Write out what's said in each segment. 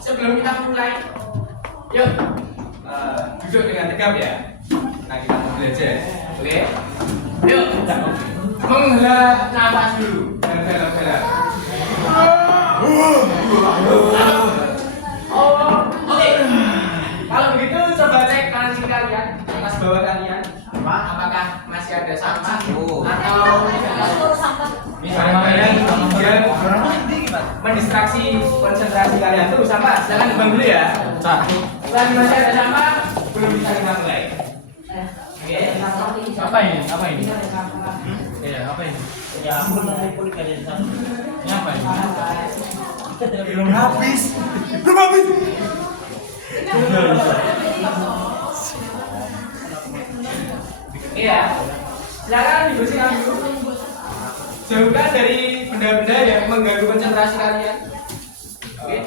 Sebelum kita mulai, yuk duduk dengan tegap ya. Nah kita mau belajar, oke? Yuk, menghela nafas dulu. Dalam-dalam. Oke. Kalau begitu coba cek kanan kiri kalian, atas bawah kalian. Apakah masih ada sampah atau misalnya kalian mendistraksi konsentrasi kalian tuh sampah? Silakan dibang dulu ya. Selagi masih ada sampah, belum bisa kita mulai. Oke. Apa ini? Iya, apa ini? Ya, aku mau kulik aja di sana. Ini apa ini? Belum habis. Iya. Silakan dibersihkan dulu. Jauhkan dari benda-benda yang mengganggu konsentrasi kalian. Oke.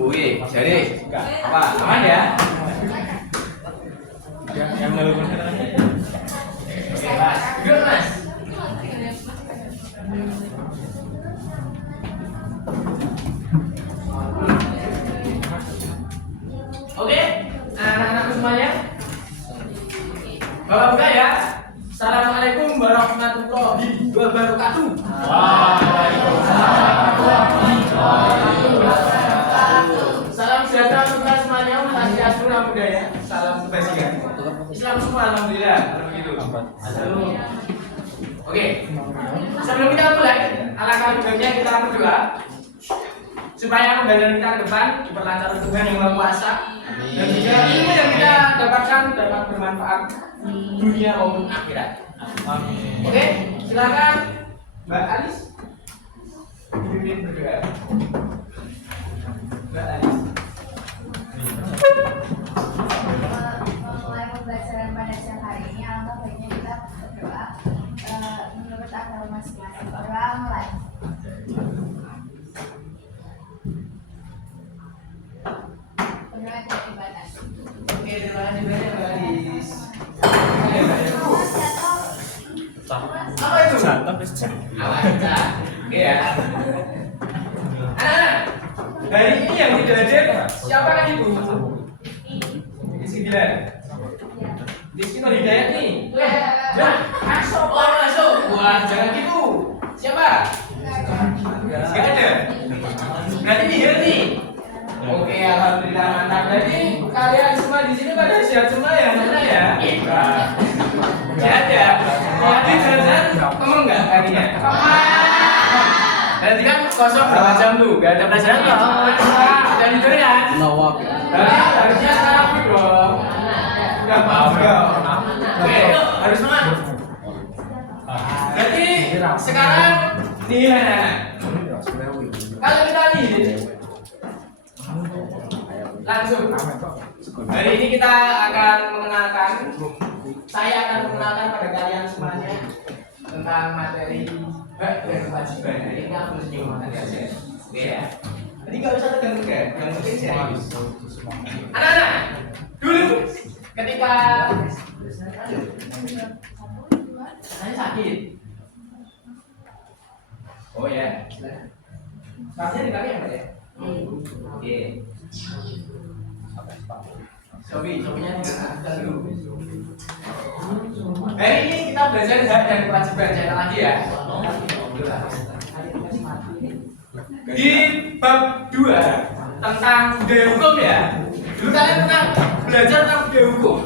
Oke, jadi apa? Aman ya? Yang mengganggu konsentrasi. Oke, Mas. Duduk, Mas. Oke, anak-anakku semuanya. Bapak buka ya. Assalamualaikum warahmatullahi wabarakatuh. Salam sejahtera untuk kita semuanya. Swastiastu, Namo Buddhaya. Salam kebajikan. Islam semua, alhamdulillah. Kalau begitu. Oke. Sebelum kita mulai, alangkah baiknya kita berdoa supaya pembelajaran kita ke depan diperlancar oleh Tuhan yang Maha Kuasa, dan juga ilmu yang kita dapatkan dapat bermanfaat dunia maupun akhirat. Amin. Oke, silakan Mbak Alis dipimpin berdoa. Mbak Alis. Mulai pembelajaran pada siang hari ini, alangkah baiknya kita berdoa menurut agama masing-masing. Berdoa mulai. Berdoa tidak dibatas. Oke, terima kasih banyak Mbak Alis. Apa itu? Awaca. Oke ya. Anak-anak, hari ini yang tidak hadir siapa kan ibu? Sembilan. Rizky Hidayat nih. Nah, masuk. Wah, jangan gitu. Siapa? Gak ada. Berarti Nihil nih. Oke, alhamdulillah mantap. Berarti kalian semua di sini pada siap semua ya, mana ya? Ya ada. Jadi jangan ngomong nggak harinya? Berarti kan kosong berapa jam tuh? Gak ada pelajaran loh. Dan itu ya. Berarti harusnya sekarang dong. Udah maaf ya. Oke, harus semangat. Berarti sekarang nih anak-anak. Kalau kita nih langsung hari ini kita akan mengenalkan, saya akan mengenalkan pada kalian semuanya tentang materi hak dan kewajiban. Jadi ini aku senyum materi aja. Oke ya. Jadi nggak usah tegang-tegang, yang penting serius. Anak-anak, dulu ketika saya sakit. Oh ya. Pasnya dipakai apa ya? Oke. Sobinya tinggal dulu. Hari ini kita belajar hak dan kewajiban, jangan lagi ya. Di bab 2 tentang budaya hukum ya. Dulu kalian pernah belajar tentang budaya hukum.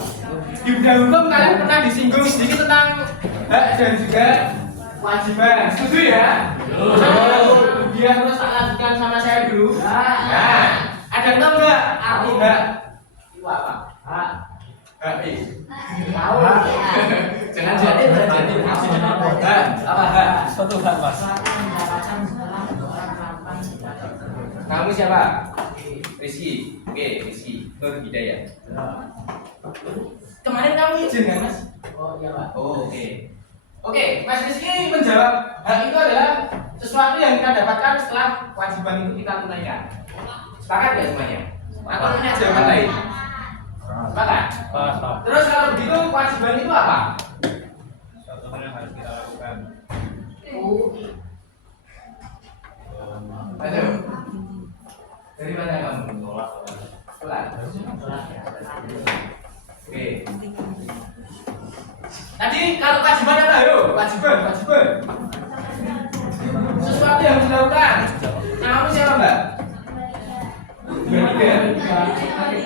Di budaya hukum kalian pernah disinggung sedikit tentang hak dan juga kewajiban. Setuju ya? Dia terus tak lanjutkan sama saya dulu. Nah, ada yang tahu nggak arti hak itu apa? Hak tahu. Jangan jadi apa hak? Satu hak, Mas. Kamu siapa? Rizky. Oke, Rizky. Nur Hidayat. Kemarin kamu izin kan, Mas? Oh iya, Pak. Oh, oke. Oke, Mas Rizky menjawab hal itu adalah sesuatu yang kita dapatkan setelah kewajiban itu kita tunaikan. Sepakat ya semuanya? Atau punya jawaban lain? Sepakat? Terus kalau begitu kewajiban itu apa? Suatu hal yang harus kita lakukan. Aduh. Dari mana kamu? Kelas. Oke. Tadi kalau kewajiban apa? Ayo, kewajiban. Sesuatu yang dilakukan. Namamu siapa, Mbak?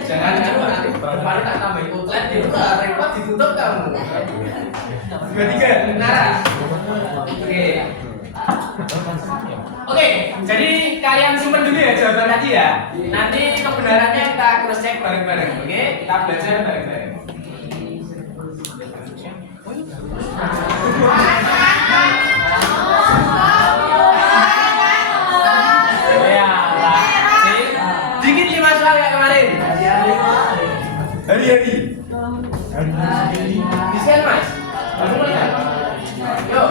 Jangan nanti depannya tak tambahin outlet itu repot ditutup kamu. 23, Nara. Oke, jadi kalian simpen dulu ya jawaban tadi ya. Nanti kebenarannya kita cross check bareng-bareng. Oke, kita belajar bareng-bareng. Dikit 5 soal kayak kemarin. Hari-hari. Bisa Mas? Yuk.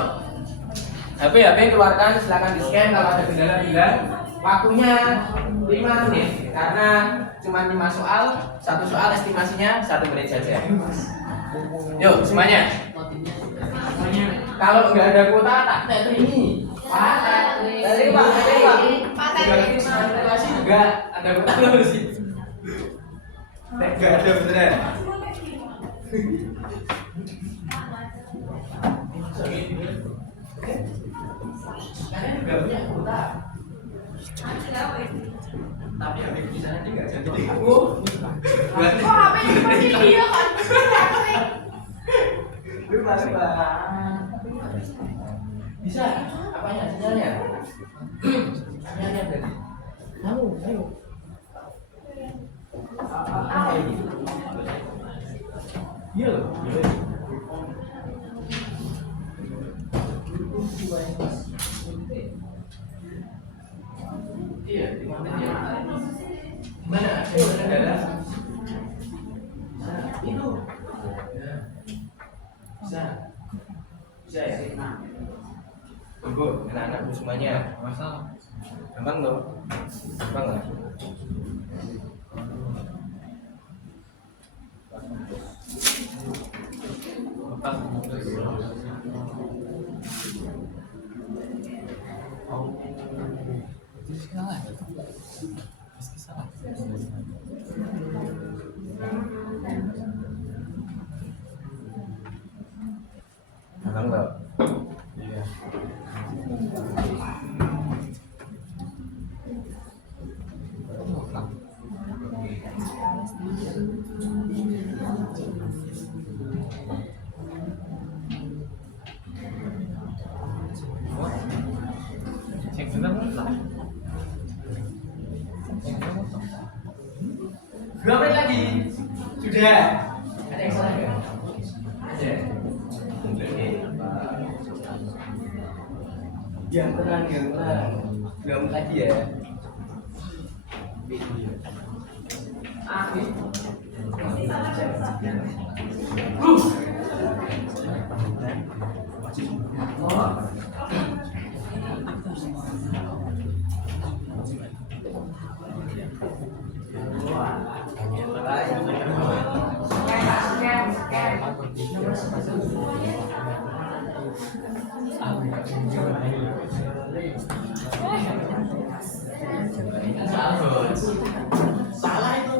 HP keluarkan, silakan di scan. Kalau ada kendala bilang. Waktunya 5 menit karena cuma 5 soal, 1 soal estimasinya 1 menit saja. Yuk semuanya. Kalau nggak ada kuota tak ini. Dari Pak. Estimasi juga ada kuota loh sih. Nggak ada beneran. Kalian juga punya kuota. Tapi HP di sana tidak jadi. Kok HP seperti dia kan? Lupa. Bisa? Apanya? Sinyalnya? Sinyalnya tadi. Ayo. Apa ini? Iya. Iya, di mana dia? Mana? Ada. Itu. Bisa. Bisa ya? Tunggu, anak-anakku semuanya. Masalah. Gampang loh. Gampang lah. Gampang loh. Iya. Berapa menit lagi? Sudah. Ada yang salah nggak? Ada. Yang tenang. 2 menit lagi ya. Salah itu.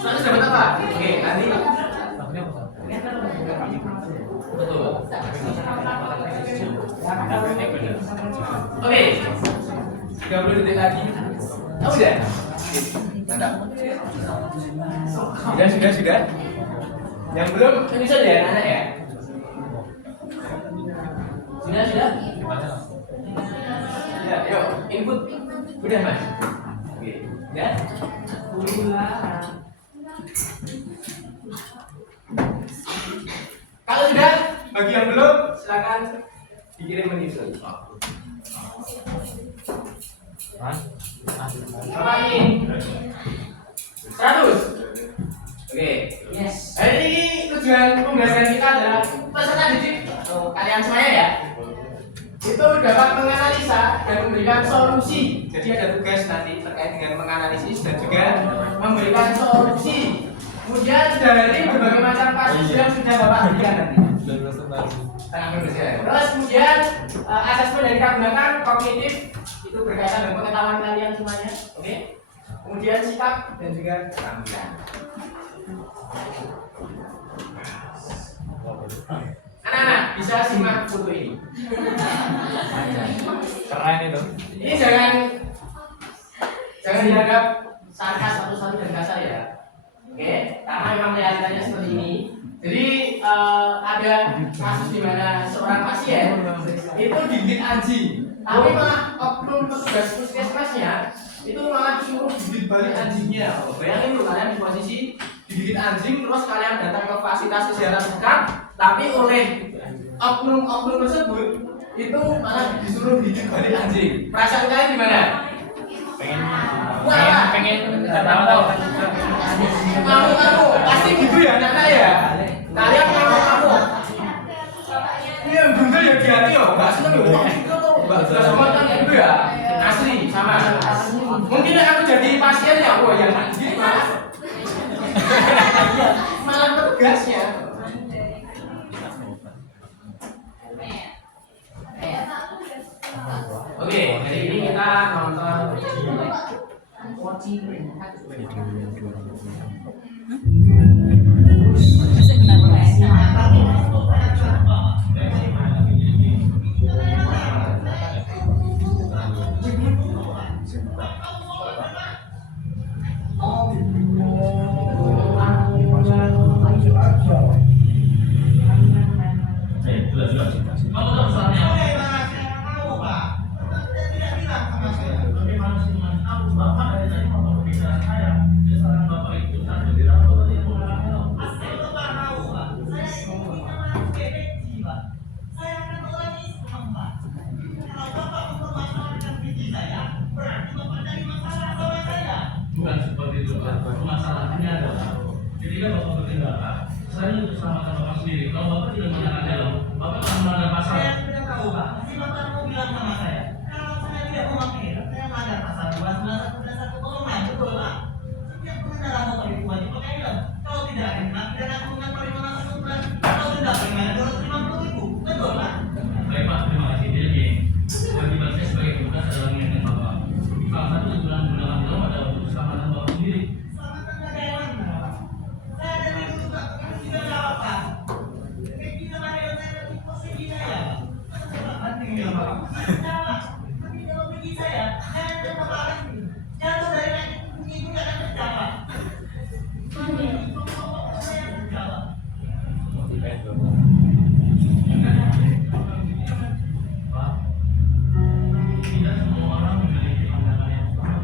Soalnya dapat apa? Oke, nanti. Betul. Oke. 30 detik lagi. Oh, sudah. Mantap. Sudah. Yang belum ini saja ya, anak ya. Sudah. Ya, yuk, input. Udah, Mas. Oke. Ya. Kalau sudah, bagi yang belum, silakan dikirim menyusul. Berapa ini? 100. Oke. Yes. Hari ini tujuan pembelajaran kita adalah peserta didik kalian semuanya ya. Itu dapat menganalisa dan memberikan solusi. Jadi ada tugas nanti terkait dengan menganalisis dan juga memberikan solusi. Kemudian dari berbagai macam kasus yang sudah Bapak berikan nanti. Terus kemudian asesmen dari kita gunakan kognitif itu berkaitan dengan pengetahuan kalian semuanya. Oke. Kemudian sikap dan juga keterampilan. Anak-anak bisa simak foto ini. Keren itu. Ini jangan dianggap sarkas satu-satu dan kasar ya. Oke, karena memang realitanya seperti ini. Jadi ada kasus di mana seorang pasien itu digigit anjing, tapi malah oknum petugas puskesmasnya itu malah suruh gigit balik anjingnya. Bayangin tuh kalian di posisi digigit anjing, terus kalian datang ke fasilitas kesehatan sekat, tapi oleh oknum tersebut itu malah disuruh gigit balik anjing. Perasaan kalian gimana? pengen tahu Kamu pasti gitu ya anak-anak ya. Kalian kamu ini yang bunda ya di hati ya, nggak seneng ya. Nggak jelas banget kan gitu ya. Asli sama. Mungkin aku jadi pasiennya, wah yang anjing malah petugasnya. Oke, hari ini kita nonton bukan seperti itu Pak. Masalahnya adalah ketika Bapak bertindak, saya untuk keselamatan Bapak sendiri. Kalau Bapak tidak menggunakan helm, Bapak akan melanggar pasal. Saya sudah tahu Pak. Pasti Bapak mau bilang sama saya. Kalau saya tidak memakai helm, saya melanggar pasal 291 betul Pak. Setiap pengendara motor itu wajib pakai helm. Kalau tidak ada helm, tidak akan mengenai 511. Kalau denda bagaimana 250.000, betul Pak. Baik Pak, terima kasih. Jadi, kewajiban saya sebagai petugas adalah mengingatkan Bapak. Salah satu tujuan menggunakan helm adalah untuk keselamatan Bapak sendiri. Keselamatan karyawan, Pak. Saya dari dulu Pak, kami juga nggak apa-apa. Kayak kita karyawan saya lebih posisi saya. Bapak penting ya Pak. Kenapa? Tapi kalau bagi saya dan Bapak akan jatuh dari langit itu nggak akan tercapai. Saya yang terjawab. Pak, tidak semua orang memiliki pandangan yang sama.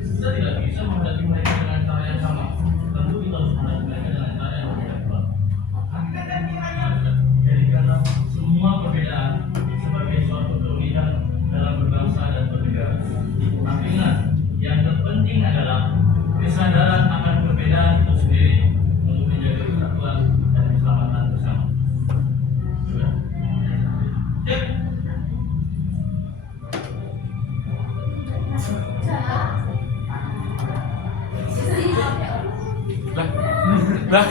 Kita tidak bisa menghadapi mereka dengan cara yang sama. Tentu kita harus menghadapi mereka dengan cara yang berbeda. Jadi karena semua perbedaan sebagai suatu keunikan dalam berbangsa dan bernegara. Tapi ingat, yang terpenting adalah kesadaran akan perbedaan itu sendiri untuk menjaga kesatuan dan keselamatan bersama. Sudah. Cek. lah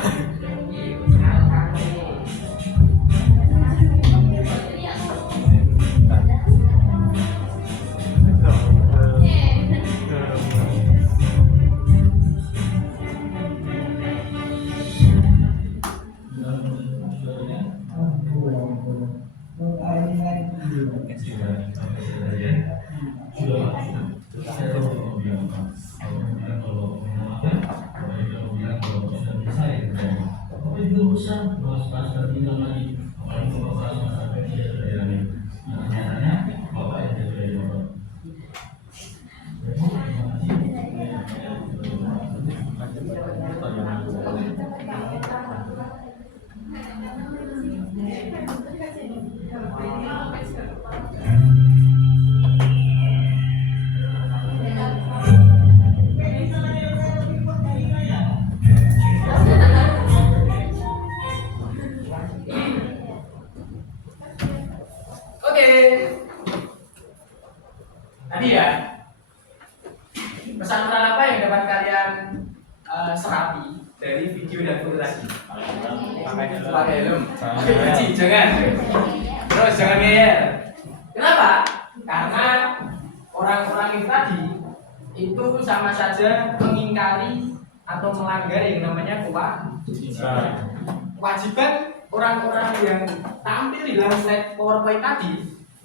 tadi ya pesan-pesan apa yang dapat kalian serapi dari video dan foto tadi? Pakai helm, pakai baju, jangan. Terus jangan ngeyel. Kenapa? Karena orang-orang itu tadi itu sama saja mengingkari atau melanggar yang namanya kewajiban. Orang-orang yang tampil di dalam slide PowerPoint tadi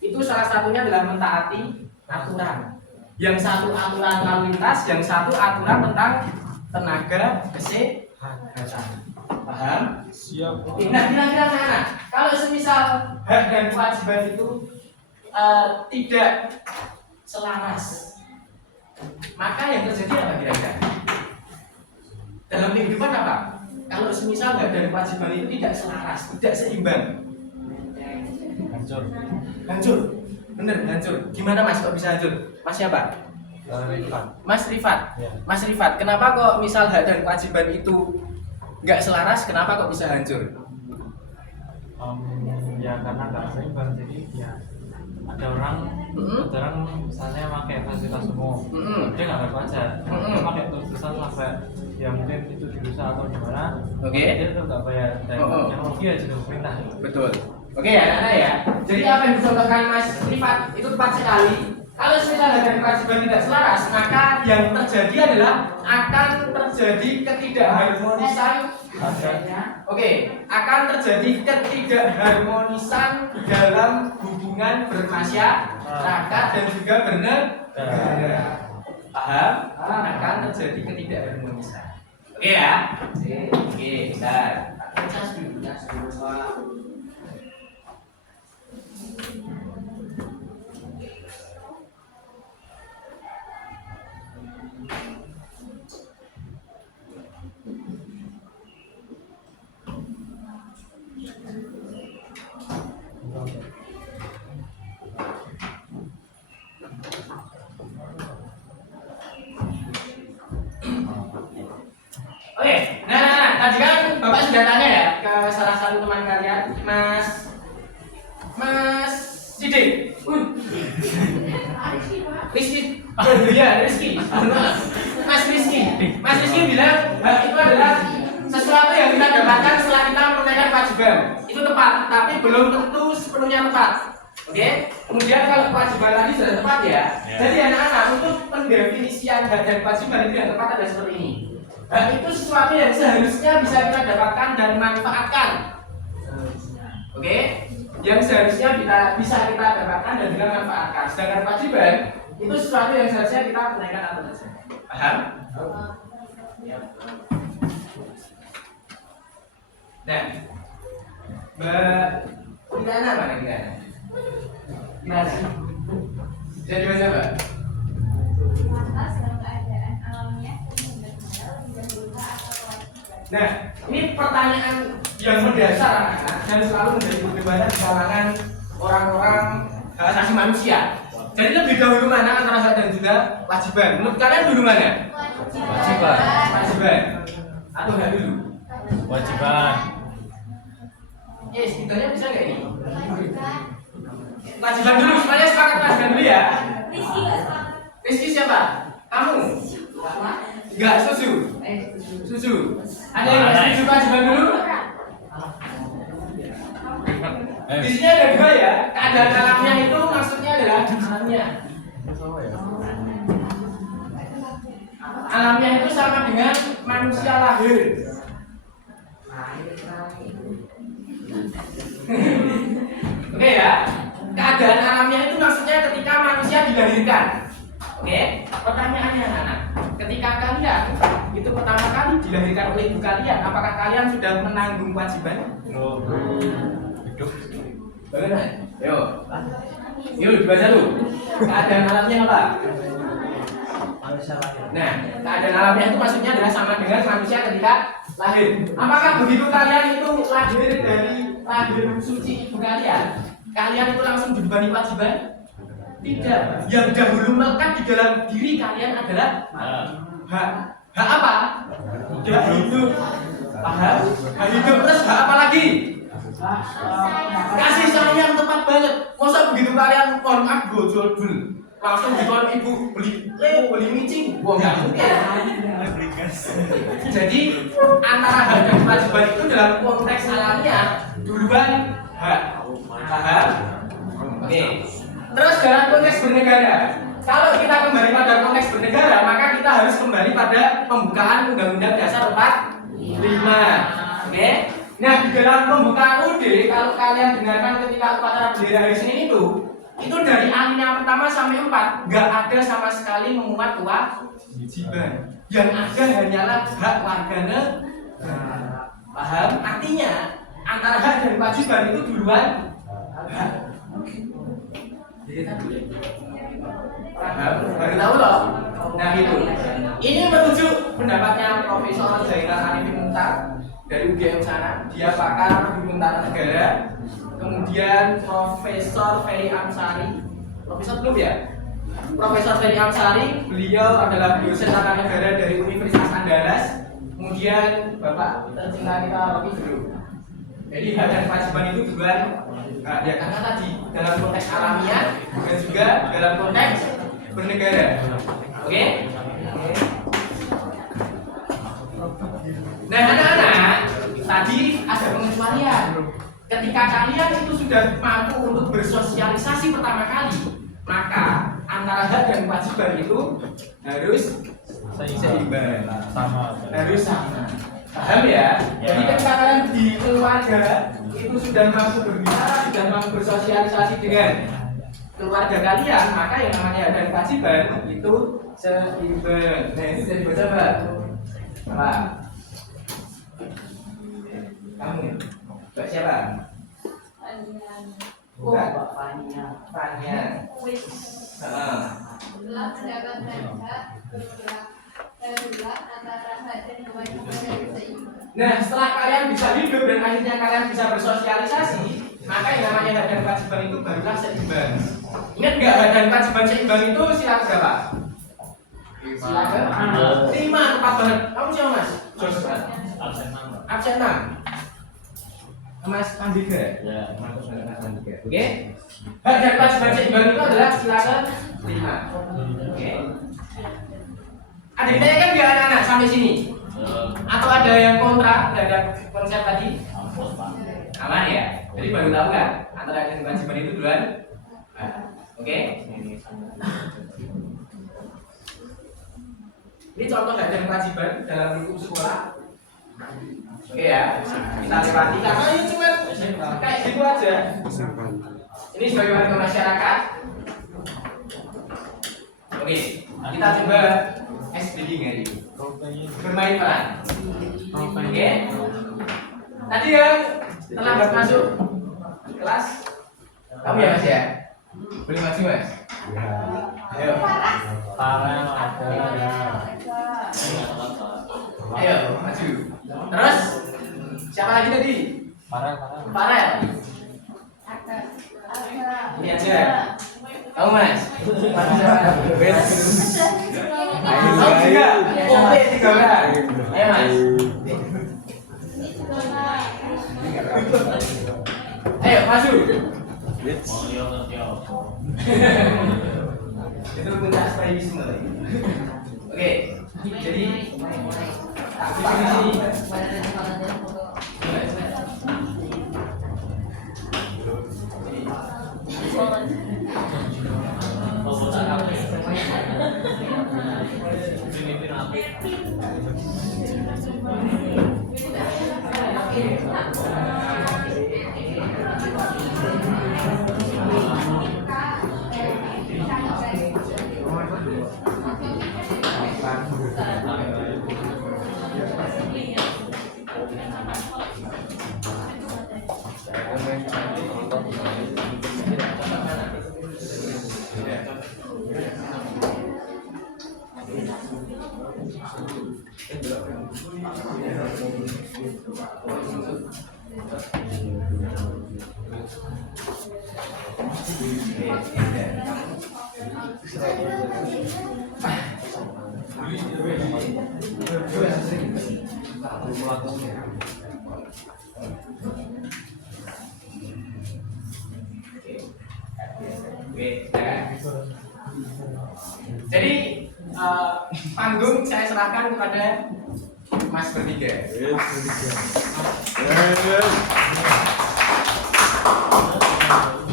itu salah satunya adalah mentaati aturan. Yang satu aturan lalu lintas, yang satu aturan tentang tenaga kesehatan. Paham? Siap. Nah, kira-kira mana? Kalau semisal hak dan kewajiban itu tidak selaras, maka yang terjadi apa kira-kira? Dalam kehidupan apa? Kalau semisal hak dan kewajiban itu tidak selaras, tidak seimbang, hancur. Bener, hancur. Gimana Mas kok bisa hancur? Mas siapa? Mas Rifat. Ya. Mas Rifat, kenapa kok misal hak dan kewajiban itu nggak selaras? Kenapa kok bisa hancur? Ya karena nggak seimbang, jadi ya ada orang misalnya pakai fasilitas umum, dia nggak dapat pajak, dia pakai tulisan sampai ya mungkin itu dirusak atau gimana, dia tuh nggak bayar, dan yang rugi ya jadi pemerintah. Betul. Oke ya, anak ya. Jadi apa yang dicontohkan Mas Rifat itu tepat sekali. Kalau misalnya dari kewajiban tidak selaras, maka yang terjadi adalah akan terjadi ketidakharmonisan. Oke, akan terjadi ketidakharmonisan dalam hubungan bermasyarakat dan juga bernegara. Paham? Akan terjadi ketidakharmonisan. Oke ya? Oke, bentar. Cas dulu, cas dulu. Oke, nah, tadi kan Bapak sudah tanya ya ke salah satu teman kalian, Mas Sidik. Rizky. Ya, Rizky. Mas Rizky bilang itu adalah sesuatu yang kita dapatkan setelah kita menunaikan kewajiban. Itu tepat, tapi belum tentu sepenuhnya tepat. Oke? Kemudian kalau kewajiban tadi sudah tepat ya. Jadi anak-anak untuk pendefinisian hak dan kewajiban itu yang tepat adalah seperti ini. Hak itu sesuatu yang seharusnya bisa kita dapatkan dan manfaatkan. Oke? Yang seharusnya bisa kita dapatkan dan juga manfaatkan. Sedangkan kewajiban itu sesuatu yang seharusnya kita tunaikan atau tidak. Paham? Nah, Mbak Gimana mana gimana? Gimana? Jadi baca Mbak? Lantas dalam keadaan alamnya lebih dahulu atau kewajiban? Nah, ini pertanyaan yang mendasar anak-anak dan selalu menjadi perdebatan di kalangan orang-orang hak asasi manusia. Jadi lebih dahulu mana antara hak dan juga kewajiban? Menurut kalian dulu mana? Kewajiban. Kewajiban. Atau hak dulu? Kewajiban. Sekitarnya bisa nggak ini? Kewajiban dulu, semuanya sepakat kewajiban dulu ya. Rizky nggak sepakat. Rizky siapa? Kamu? Enggak, setuju. Setuju. Ada yang nggak setuju kewajiban dulu? Di sini ada dua ya. Keadaan alamnya itu maksudnya adalah alamnya. Alamnya itu sama dengan manusia lahir. Oke ya. Keadaan alamnya itu maksudnya ketika manusia dilahirkan. Oke. Pertanyaannya anak-anak, ketika kalian itu pertama kali dilahirkan oleh ibu kalian, apakah kalian sudah menanggung kewajiban? Hidup. Bagaimana? Yuk dibaca dulu. Keadaan alamnya apa? Nah, keadaan alamnya itu maksudnya adalah sama dengan manusia ketika lahir. Apakah begitu kalian itu lahir dari lahir suci ibu kalian, kalian itu langsung dibebani kewajiban? Tidak. Yang dahulu melekat di dalam diri kalian adalah hak. Hak apa? Hak hidup. Paham? Hak hidup terus hak apa lagi? Kasih sayang yang tepat banget. Masa begitu kalian mohon maaf gojol dul langsung dikon ibu beli micing? Wah nggak mungkin. Jadi antara hak dan kewajiban itu dalam konteks alamiah duluan hak. Paham? Oke. Terus dalam konteks bernegara, Kalau kita kembali pada konteks bernegara, maka kita harus kembali pada pembukaan Undang-Undang Dasar 45. Oke? Nah, di dalam pembukaan UUD, kalau kalian dengarkan ketika upacara bendera hari Senin itu dari alinea pertama sampai 4 nggak ada sama sekali memuat kewajiban. Yang ada hanyalah hak warga negara. Paham? Artinya antara hak dan kewajiban itu duluan hak. Paham? Baru tahu loh. Nah itu. Ini merujuk pendapatnya Profesor Zainal Arifin Muchtar dari UGM sana. Dia pakar hukum tata negara. Kemudian Profesor Ferry Amsari. Profesor belum ya? Profesor Ferry Amsari, beliau adalah dosen tata negara dari Universitas Andalas. Kemudian Bapak tercinta kita Rocky Gerung. Jadi hak dan kewajiban itu duluan. Nah, ya karena tadi dalam konteks alamiah dan juga dalam konteks bernegara. Oke? Nah, anak-anak, tadi ada pengecualian. Ketika kalian itu sudah mampu untuk bersosialisasi pertama kali, maka antara hak dan kewajiban itu harus seimbang, harus sama. Paham ya? Jadi ketika kalian di keluarga itu sudah mampu berbicara, sudah mampu bersosialisasi dengan keluarga kalian, maka yang namanya hak dan kewajiban itu seimbang. Nah ini bisa dibaca Mbak. Apa? Kamu? Mbak siapa? Bukan. Fania. Telah mendapatkan hak berulang antara hak dan kewajiban dari seimbang. Nah, setelah kalian bisa hidup dan akhirnya kalian bisa bersosialisasi, maka yang namanya hak dan kewajiban itu barulah seimbang. Ingat nggak hak dan kewajiban seimbang itu sila berapa? Sila ke 5, tepat banget. Kamu siapa Mas? Absen 6. Mas Andika. Ya, Mas Andika. Oke? Hak dan kewajiban seimbang itu adalah sila ke 5. Oke? Ada yang tanyakan nggak anak-anak sampai sini? Atau ada yang kontra terhadap konsep tadi? Aman ya? Jadi baru tahu kan? Antara hak dan kewajiban itu duluan. Oke? Ini contoh hak dan kewajiban dalam hukum sekolah. Oke ya, kita lewati karena ini cuma kayak gitu aja. Ini sebagai warga masyarakat. Oke, kita coba building hari ini. Bermain peran. Oke. Tadi yang telah masuk kelas, kamu ya Mas ya? Boleh maju Mas? Ayo. Ayo maju. Terus siapa lagi tadi? Farel. Ini aja. Kamu Mas? Kamu juga? Oke, 3 orang. Ayo Mas. Ayo maju. Itu puncak astralisme. Oke, jadi aku di sini. Jadi panggung saya serahkan kepada Mas bertiga.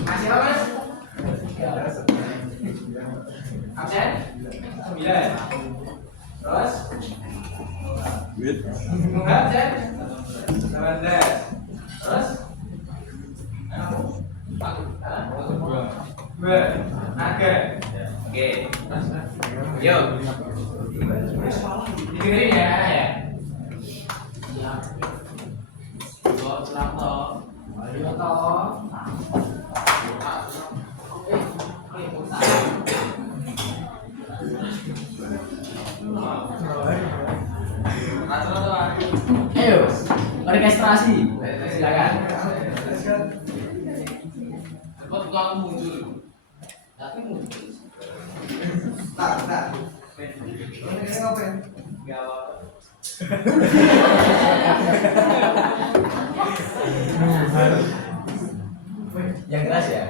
Mas siapa Mas? Absen 9. Terus enggak cek 19. Terus gue naga. Oke. Yuk. Dengerin ya. Ayo toh. Ayo, orkestrasi. Silakan. Cepat kamu muncul. Tapi muncul. Tak. Ini ngapain? Gawat. Yang keras ya?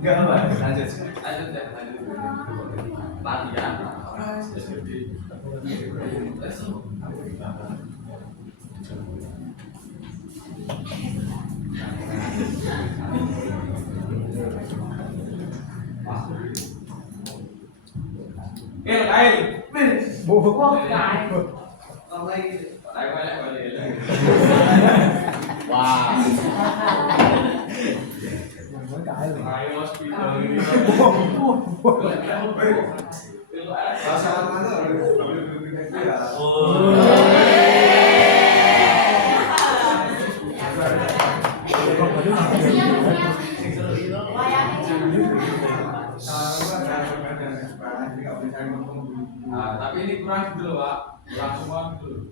Enggak apa, lanjut. Latihan. Air. Wah. Nah, tapi ini kurang gitu loh, Pak. Kurang semua gitu loh.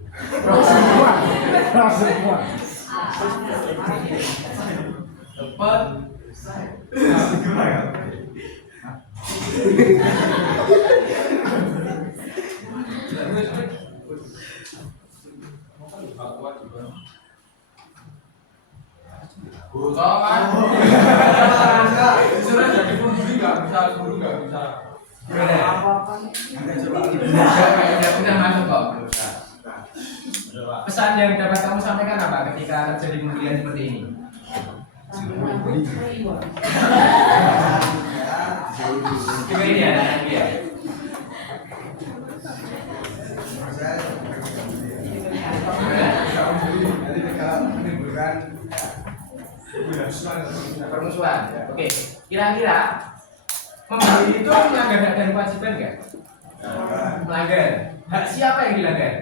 Kurang semua. Cepat. Bukan. Sudah jadi pembuli nggak bisa, guru nggak bisa. Udah masuk kok. Pesan yang dapat kamu sampaikan apa ketika terjadi pembelian seperti ini? Gimana ya, nanti ya. Permusuhan. Oke. Kira-kira membeli itu melanggar hak dan kewajiban nggak? Melanggar. Hak siapa yang dilanggar?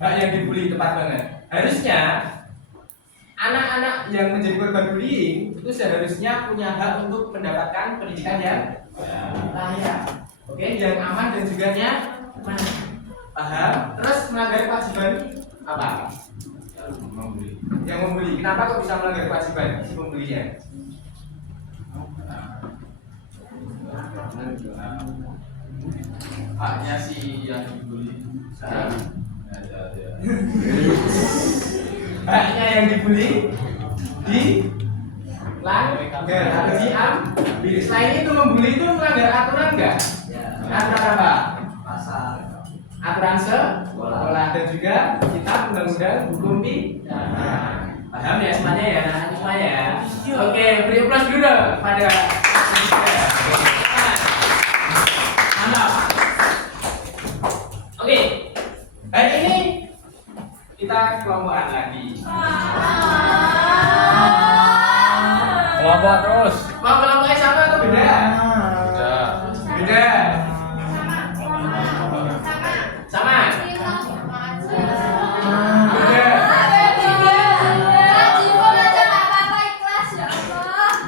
Hak yang dibully, tepat banget. Harusnya anak-anak yang menjadi korban bullying itu seharusnya punya hak untuk mendapatkan pendidikan yang layak, oke, yang aman dan juga nyaman. Paham? Terus melanggar kewajiban apa? Yang membuli. Kenapa kok bisa melanggar kewajiban si pembulinya? Haknya si yang dibully. Haknya yang dibully diambil. Selain itu membuli itu melanggar aturan enggak? Aturan apa? Aturan sekolah dan juga kitab undang-undang hukum pidana. Paham ya semuanya ya? Semuanya ya. Oke, beri aplaus dulu dong pada mantap. Oke, hari ini kita kelompokan lagi. Kelompok terus. Mau kelompoknya sama atau beda? Beda. Sama.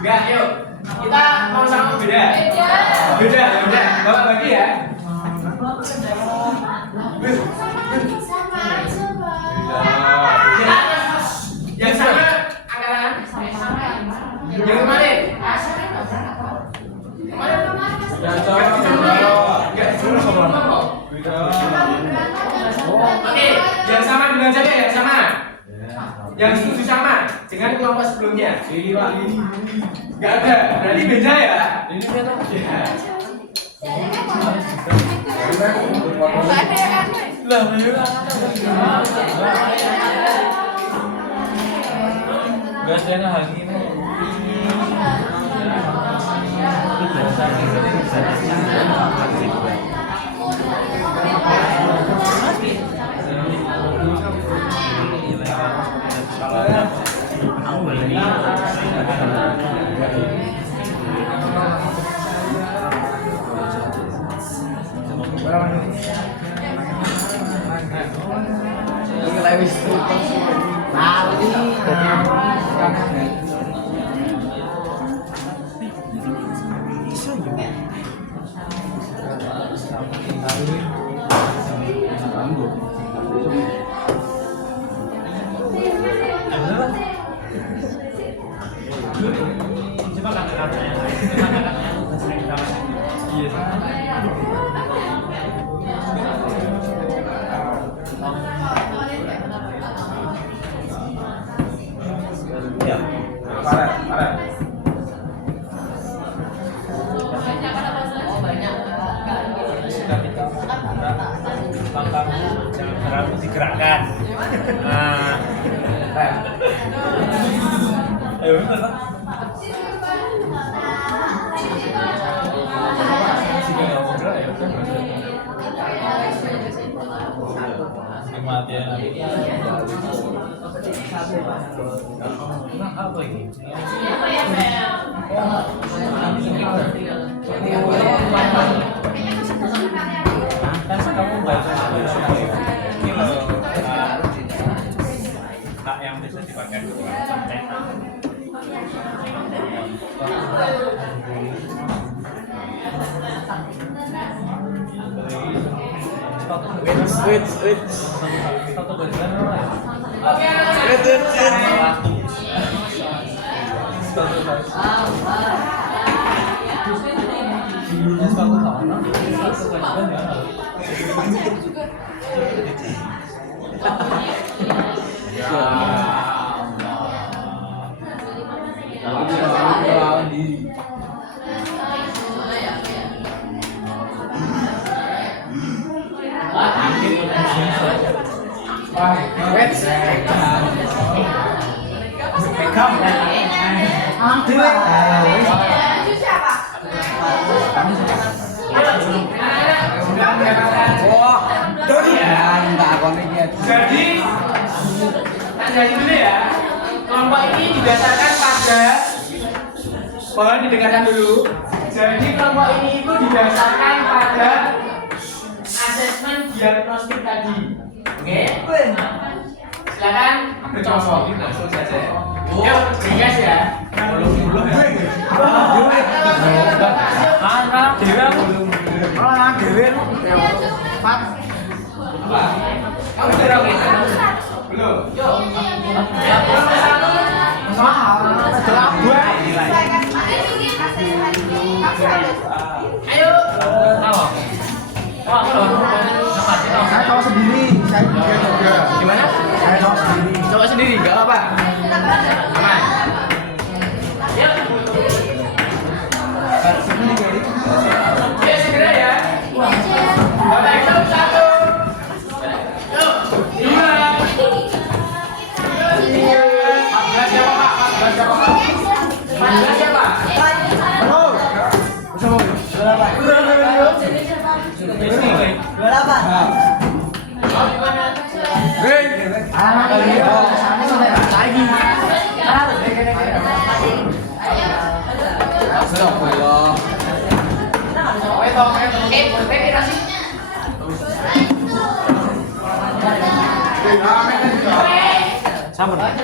Enggak, yuk. Kita mau sama beda. Beda, ya udah. Bapak bagi ya. Yang sama angkatan. Yang kemarin. Oke, yang sama dengan saja yang sama. Yang setuju sama dengan kelompok sebelumnya. Enggak ada, berarti beda ya. Ini beda. Lah, gak ada lagi ini. Rambut digerakkan. Nah, ayo bener lah. Kematian apa ini? Kan kamu baca ini loh, hak yang bisa dipakai Wait. Satu bagian apa ya? Sebelumnya sepatu sana, satu bagian ya. Jadi dulu ya, kelompok ini didasarkan pada, boleh didengarkan dulu. Jadi kelompok ini itu didasarkan pada asesmen diagnostik tadi. Oke? Silakan bercontoh, langsung saja. Yuk, gas ya. Kamu sudah belum? Yuk. Ayo. Saya tahu sendiri, saya juga. Gimana? Saya tahu sendiri. Coba sendiri, enggak apa-apa. Aman. Yuk. Ya segera ya. Bapak hitung 1. Yuk. 2. 14 siapa Pak? 14 siapa Pak? 14 siapa? Halo. Berapa? Berapa? Mau gimana? Sabar.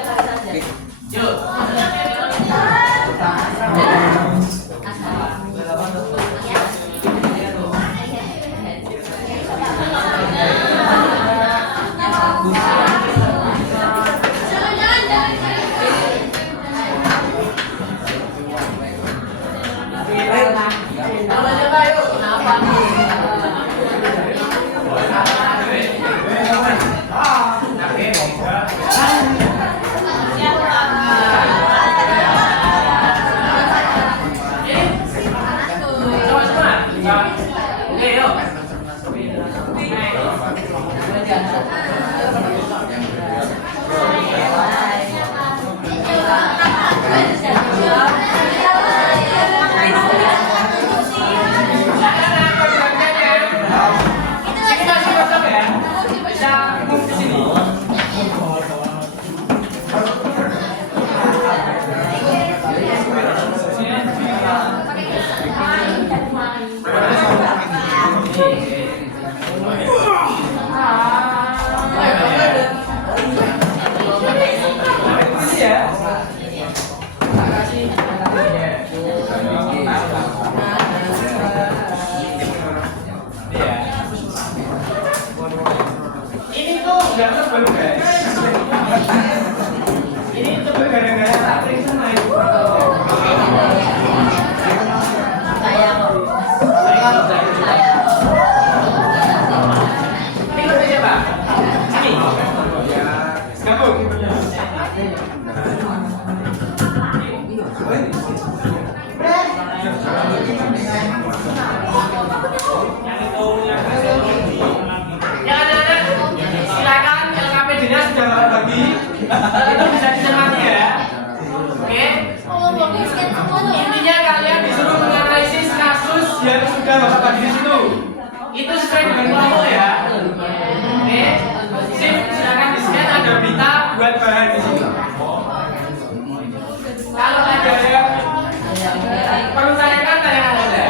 Ini tuh nggak tebel guys. Ini tebel gara-gara tak kering sama itu. Ini lebih siapa? Sini. Gabung. Ya anak-anak, silakan LKPD-nya sudah bagi. Itu bisa dicermati ya. Oke. Intinya kalian disuruh menganalisis kasus yang sudah Bapak bagi di situ. Itu sesuai dengan kelompok ya. Oke. Sip, silakan di-scan ada berita buat bahan di sini. Kalau ada yang perlu tanyakan aja.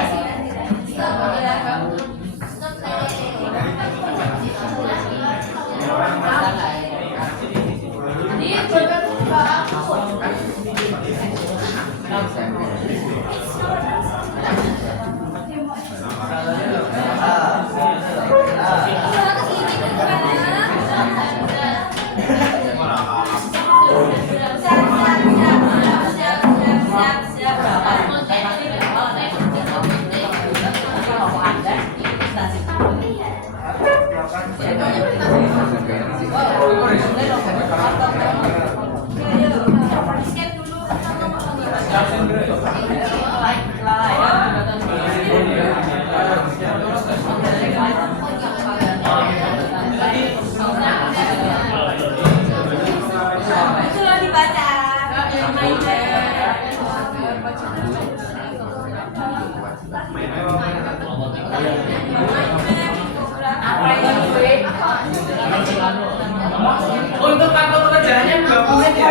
Untuk kartu pekerjaannya 2 menit ya.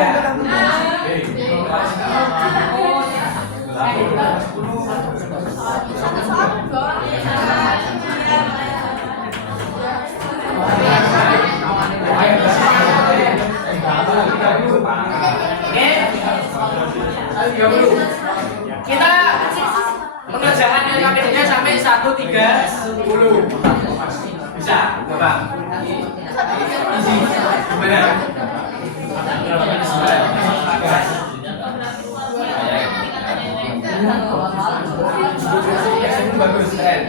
Kita pengerjaan LKPD-nya sampai 1.3.10. Bisa, Bapak? Benar. Bagus, keren.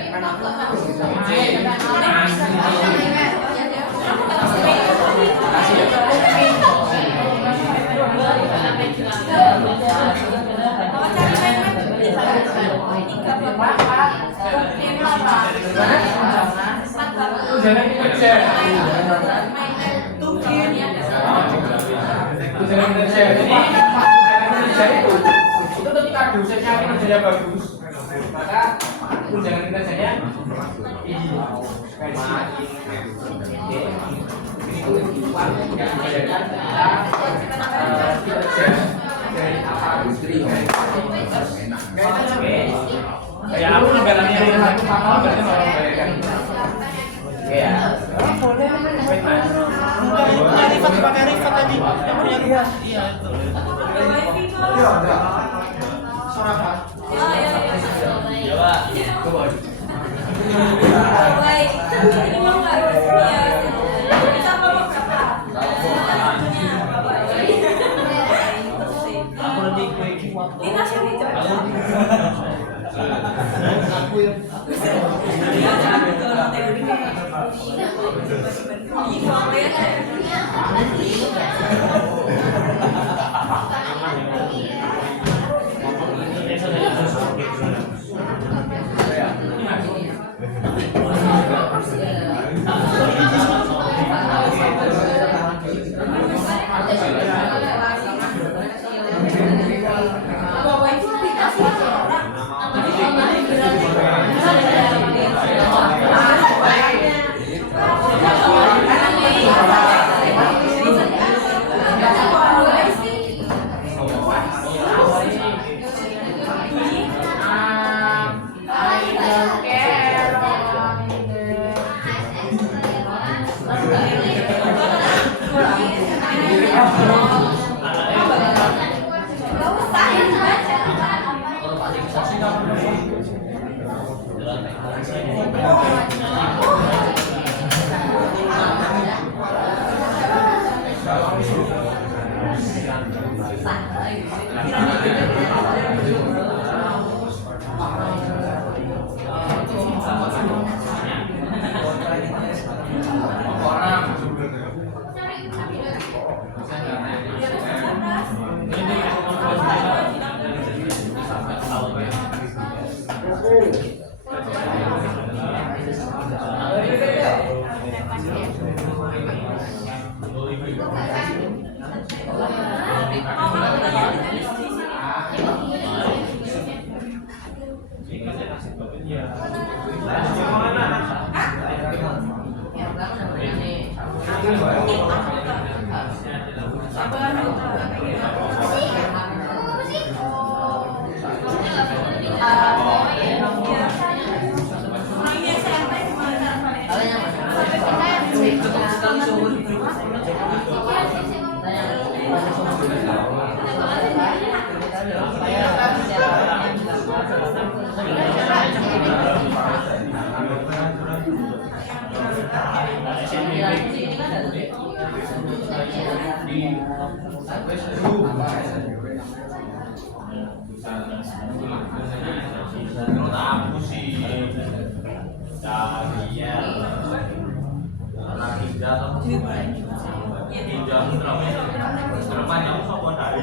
Jangan dikejar. Jangan dikejar. Itu ketika dosennya kinerjanya bagus, maka tunjangan kinerjanya tinggi. Itu yang membedakan kinerja dari apa industri. Ya aku negaranya yang aku paham berarti orang membedakan. Ya. Boleh. Pakai Rifat tadi. Yang punya Rifat. Iya itu. Iya ada. Suara apa? Ya Pak. Coba. Baik. Ini mau nggak? Iya. Kita mau berapa? Aku nanti kue kuat. Ini kasih nih coba. Aku yang Iya jangan betul teori. Ini mau ya. Bahwa itu aplikasi orang. Orangnya SMP gimana? Menurut aku sih ya anak hijau atau hijau terpanjang sopo dari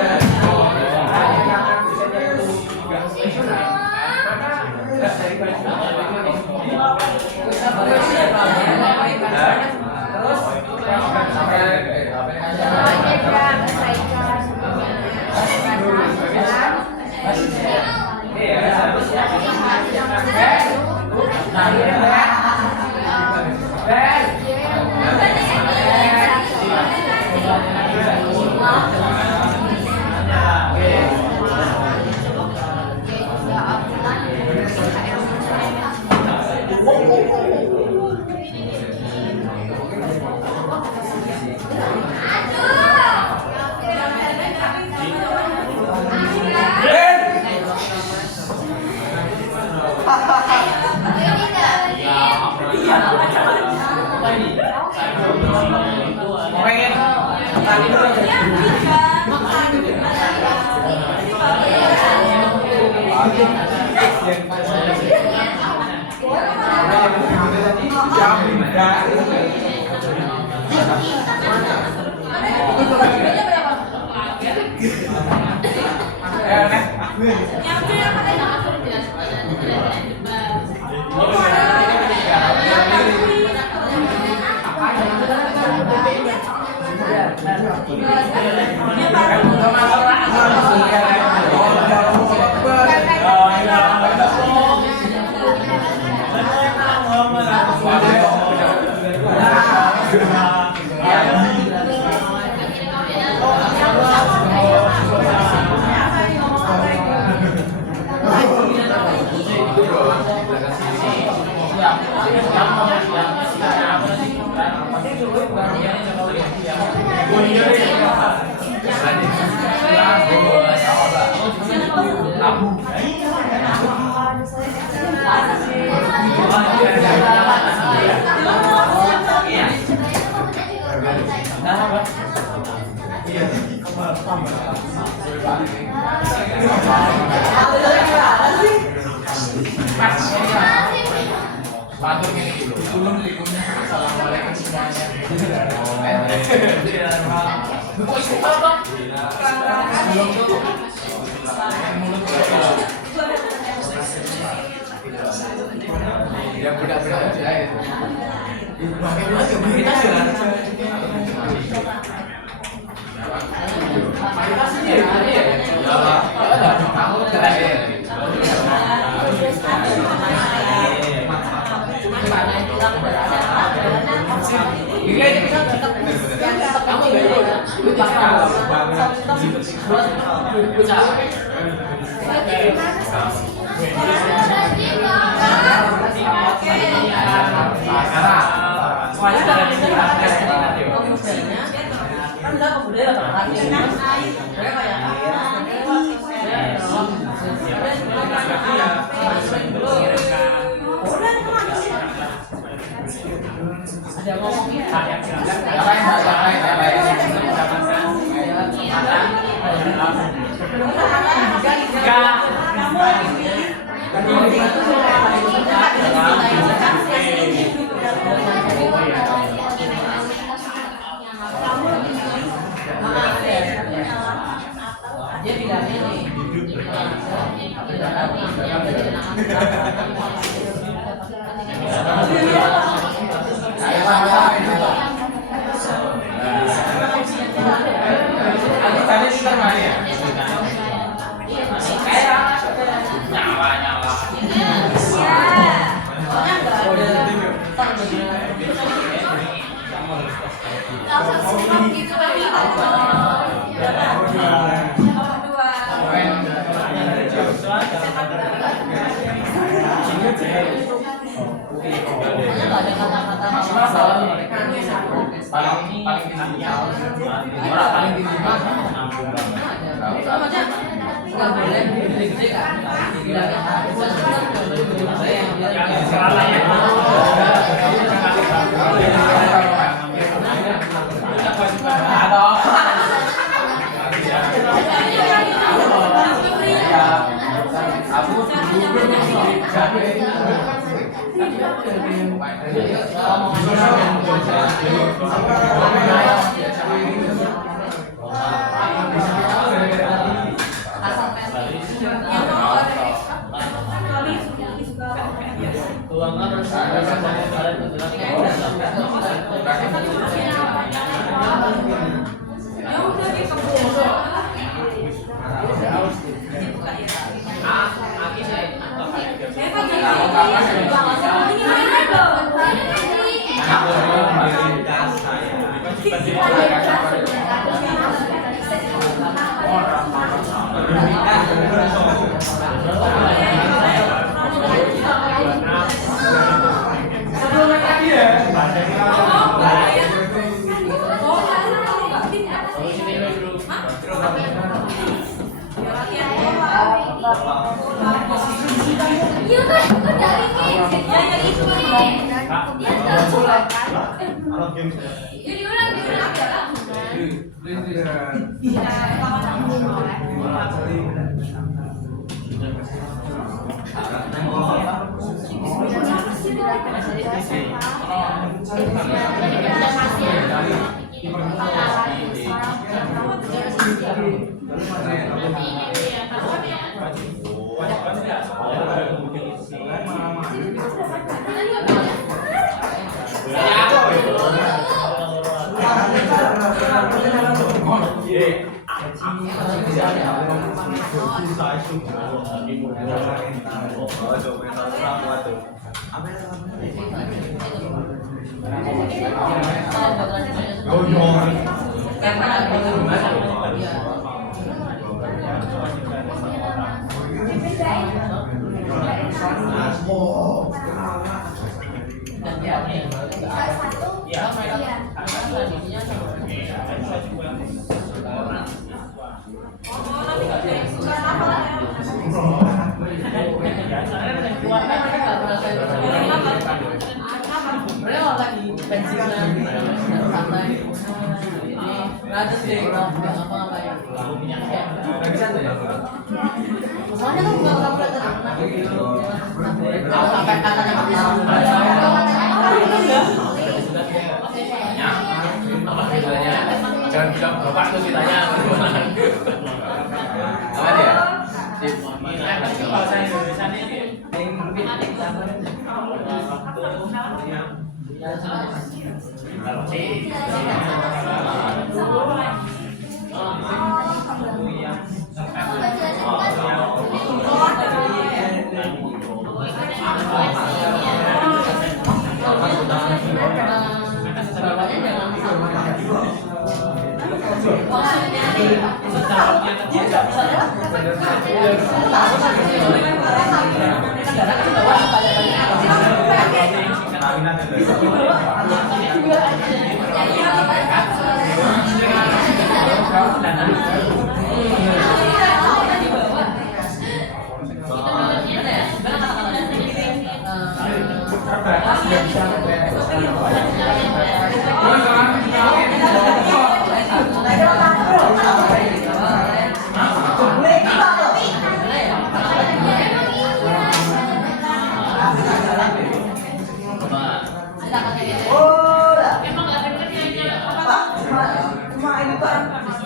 Thank you. Assalamualaikum semuanya. Ya budak-budak aja itu. Jangan bilang bapak tuh ditanya apa dia? Bahasa Indonesia ini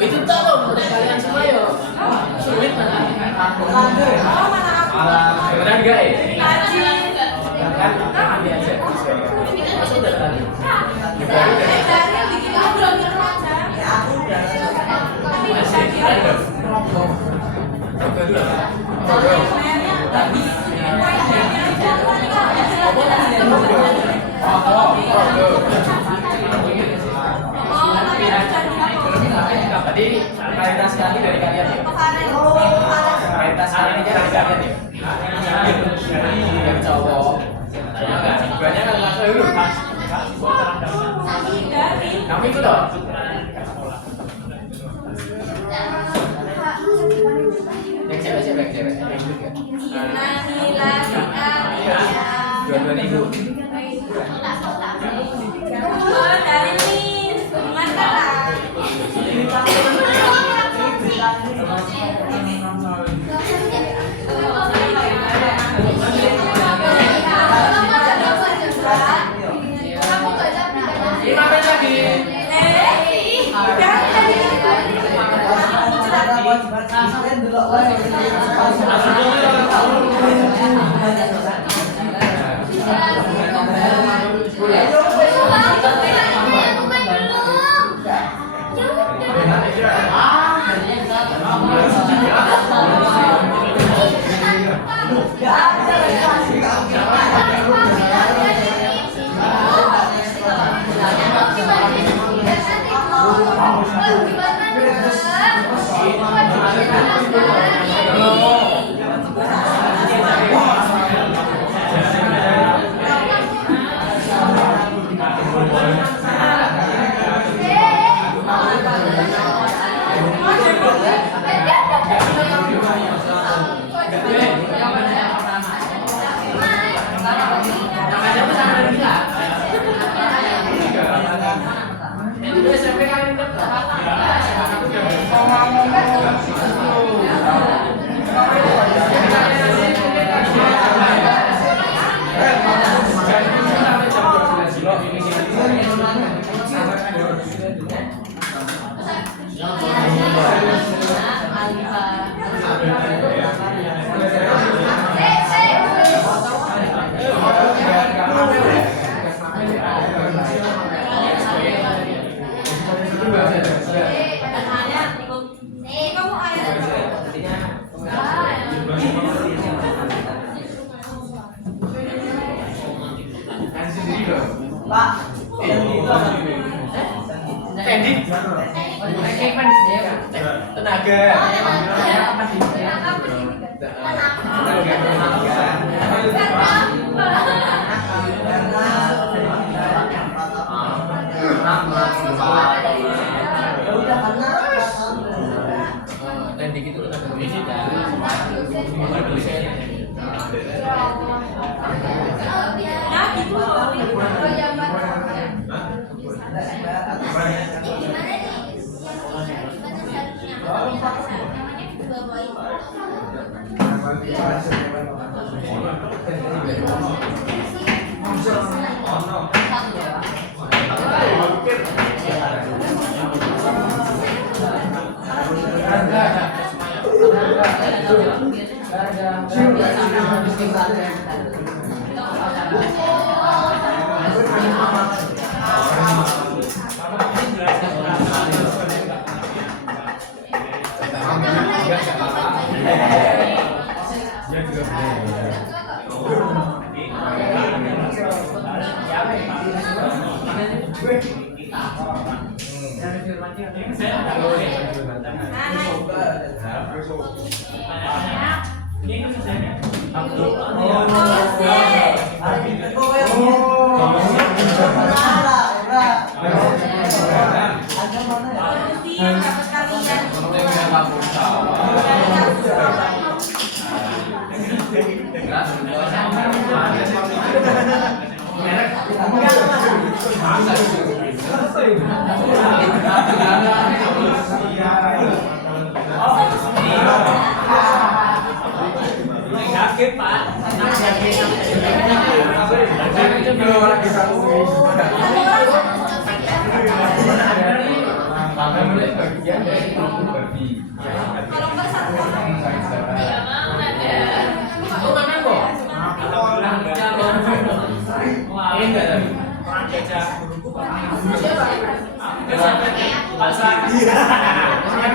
itu tolong kalian semua yo. Sulit mana? Beneran enggak ya? Kan biasa. Masuk udah tadi. Tadi kualitas kami dari kalian ya. Kualitas kalian ini dari kalian ya. Yang cowok. Banyak kan masuk dulu. Kamu ikut dong. Yang cewek cewek. Dua-dua ikut. Gimana? Kamu ayah. Tenaga. Teknik itu tenaga fisik kan. Nah, gitu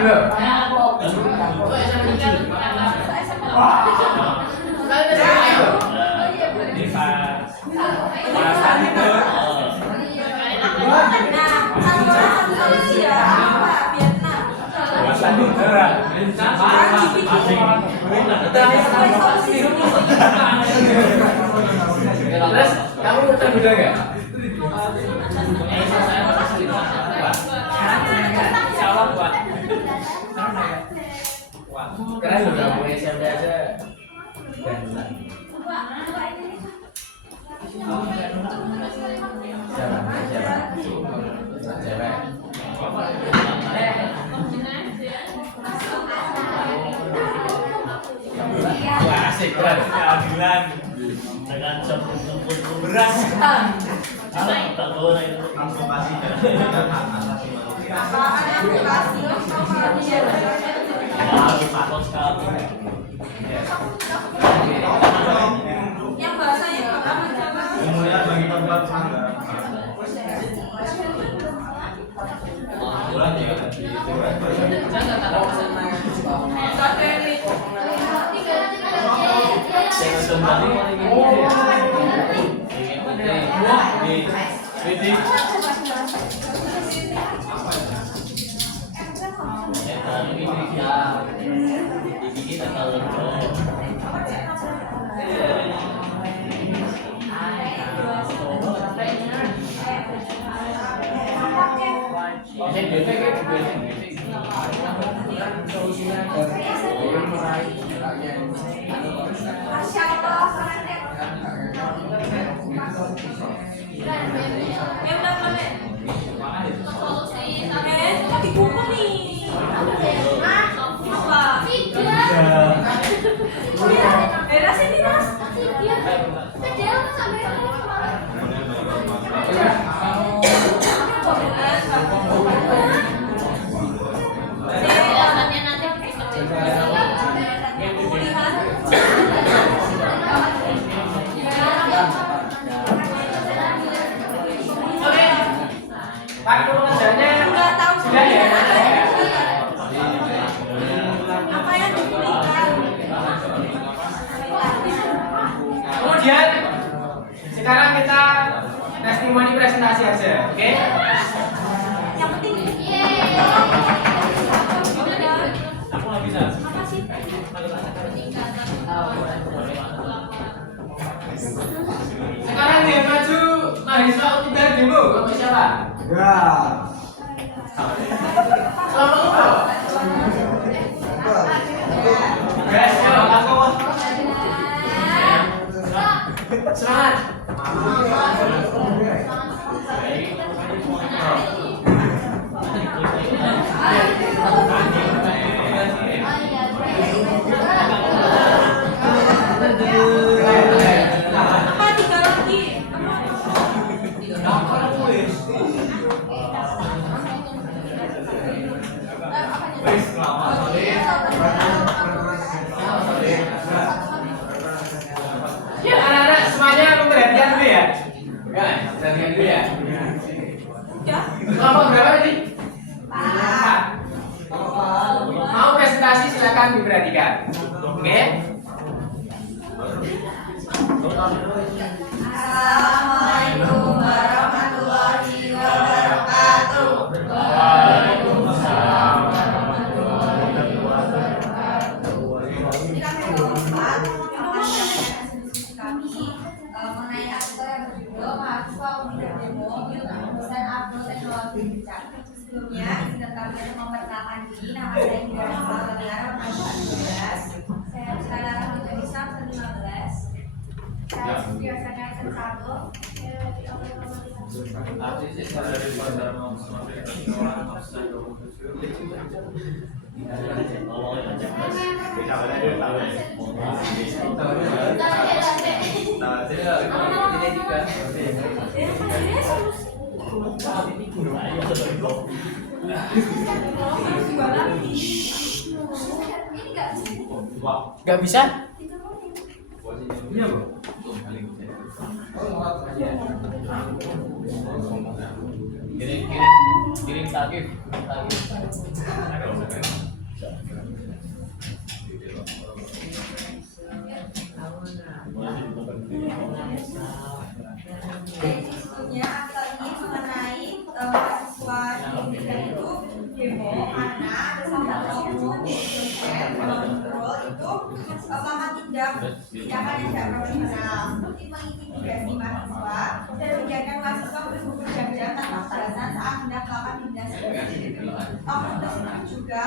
loh. Terus kamu udah beda nggak? Keren udah mulai SMP aja. Asik keren. Keadilan dengan jemput beras. Tak tahu lah itu informasi dan hak asasi manusia. Takut sekali. Yang bahasanya apa coba? Semuanya bagi tempat sangga. Oke? Yang penting Aku nggak bisa. apa sih? Sekarang yang maju mahasiswa U3 demo, Bapak siapa? Selamat umur. Guys, yo, aku. Semangat. Apa tiga lagi? Ya, anak-anak semuanya memperhatikan dulu ya. Ya, perhatikan dulu ya. Ya. Kelompok berapa tadi? 4. Mau presentasi silakan diperhatikan. Oke? Assalamualaikum warahmatullahi wabarakatuh. Ini kami berempat akan menyampaikan diskusi kami mengenai artikel yang berjudul mahasiswa U3 demo dosen agroteknologi Becak. Sebelumnya izinkan kami untuk memperkenalkan diri. Nama saya Indra Salvaniara, mahasiswa 12. Saya sekarang menjadi Islam 15. Saya biasanya S1. Gak bisa? Iya, Bu. Kirim takif. Sebelumnya artikel ini mengenai mahasiswa di itu demo karena ada salah satu oknum dosen kontrol itu melakukan tindakan yang tidak profesional seperti mengintimidasi mahasiswa dan membiarkan mahasiswa berjam-jam tanpa balasan saat hendak melakukan tindakan. Oknum tersebut juga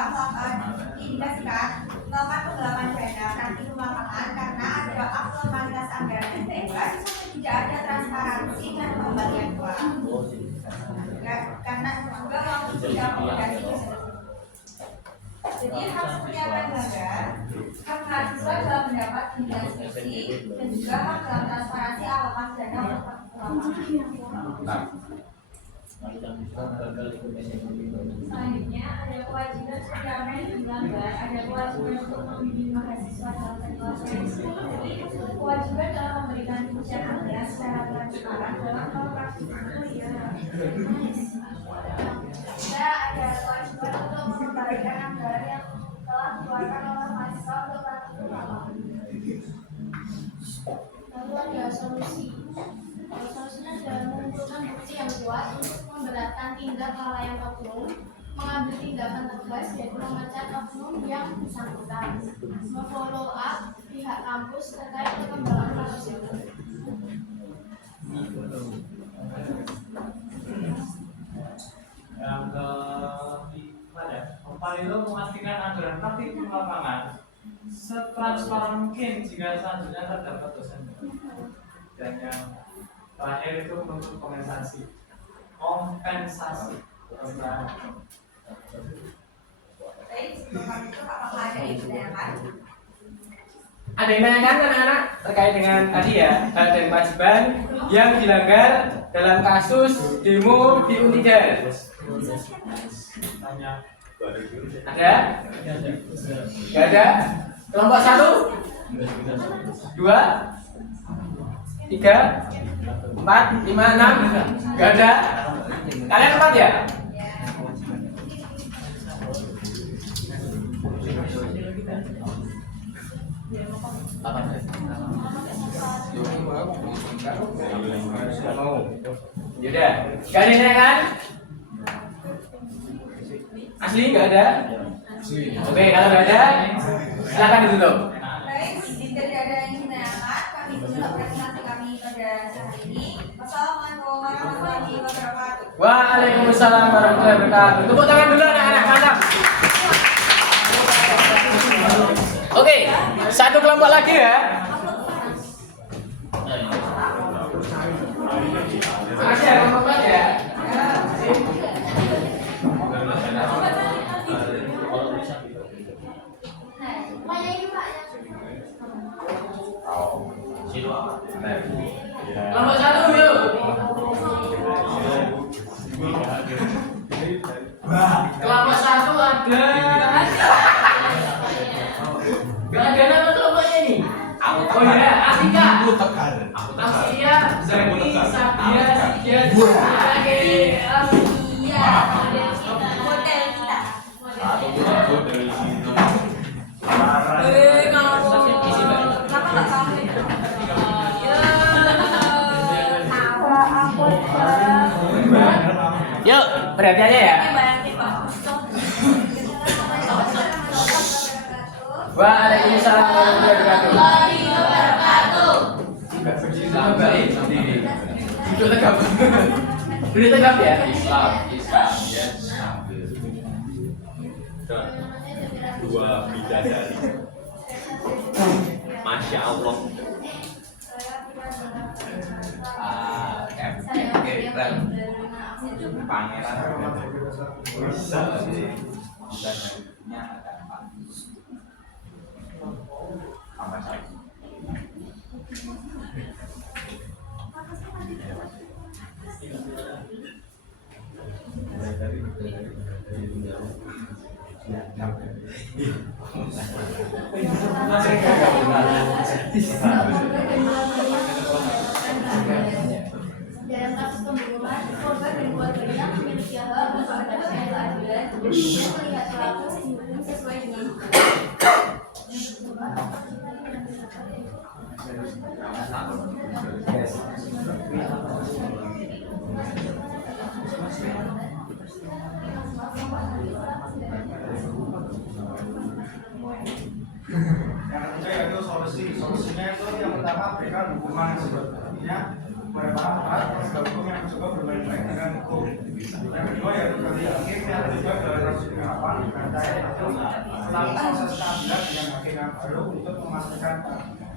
diindikasikan melakukan penggelapan dana kartu lapangan karena ada abnormalitas anggaran yang bebas, tidak ada transparansi dan pembalian uang. Karena juga waktu tidak komunikasi. Jadi hal seperti apa yang dilanggar? Hak mahasiswa dalam mendapat bimbingan skripsi dan juga hak dalam transparansi alokasi dana untuk lapangan. Selanjutnya ada kewajiban seperti apa yang dilanggar, ada kewajiban untuk membimbing mahasiswa dalam teknologi. Jadi kewajiban dalam memberikan kebijakan secara transparan dalam praktik kuliah. Juga ada kewajiban untuk mengembalikan anggaran yang telah dikeluarkan oleh mahasiswa untuk praktik lapangan. Lalu ada solusi. Solusinya adalah mengumpulkan bukti yang kuat untuk memberatkan tindak kelalaian oknum, mengambil tindakan tegas yaitu memecat oknum yang bersangkutan, memfollow up pihak kampus terkait perkembangan kasus itu. Yang keempat ya, keempat itu memastikan anggaran praktik di lapangan setransparan mungkin jika selanjutnya terdapat dosen. Dan yang terakhir itu untuk kompensasi. Ada yang nanyakan anak-anak terkait dengan tadi ya, hak dan kewajiban yang dilanggar dalam kasus demo di U3. Tanya. Ada? Gak ada? Kelompok 1? 2? 3? 4? 5? 6? Gak ada? Kalian 4 ya? Mau. Yaudah, gak ada yang kan? Asli nggak ada? Oke, kalau nggak ada, silakan ditutup. Baik, jika tidak ada yang ingin ditanyakan, kami tutup presentasi kami pada saat ini. Wassalamualaikum warahmatullahi wabarakatuh. Waalaikumsalam warahmatullahi wabarakatuh. Tepuk tangan dulu anak-anak, mantap. Oke, satu kelompok lagi ya. Makasih ya kelompok ya. Kelompok satu yuk. Kelompok satu ada. Gak ada nama kelompoknya nih. Oh ya, Atika. Asia, Zaki, Sabia, Sikia, Iya, model kita. Kenapa nggak kamu? Yuk, perhatian aja ya. Waalaikumsalam warahmatullahi wabarakatuh. Baik, duduk tegap. Duduk tegap ya. Dua bidadari. Masya Allah. Pangeran bisa sih. Apa saja. Dalam kasus pembunuhan, korban dan keluarganya memiliki hak mendapatkan keadilan dan melihat pelaku dihukum sesuai dengan hukum. Yang ketiga yaitu solusinya itu yang pertama berikan hukuman sebenarnya kepada para aparat penegak hukum yang mencoba bermain baik dengan hukum. Yang kedua yaitu bagi hakim yang terlibat dalam kasus penyadapan dengan cara itu melakukan proses keadilan dengan hakim yang baru untuk memastikan keadilan.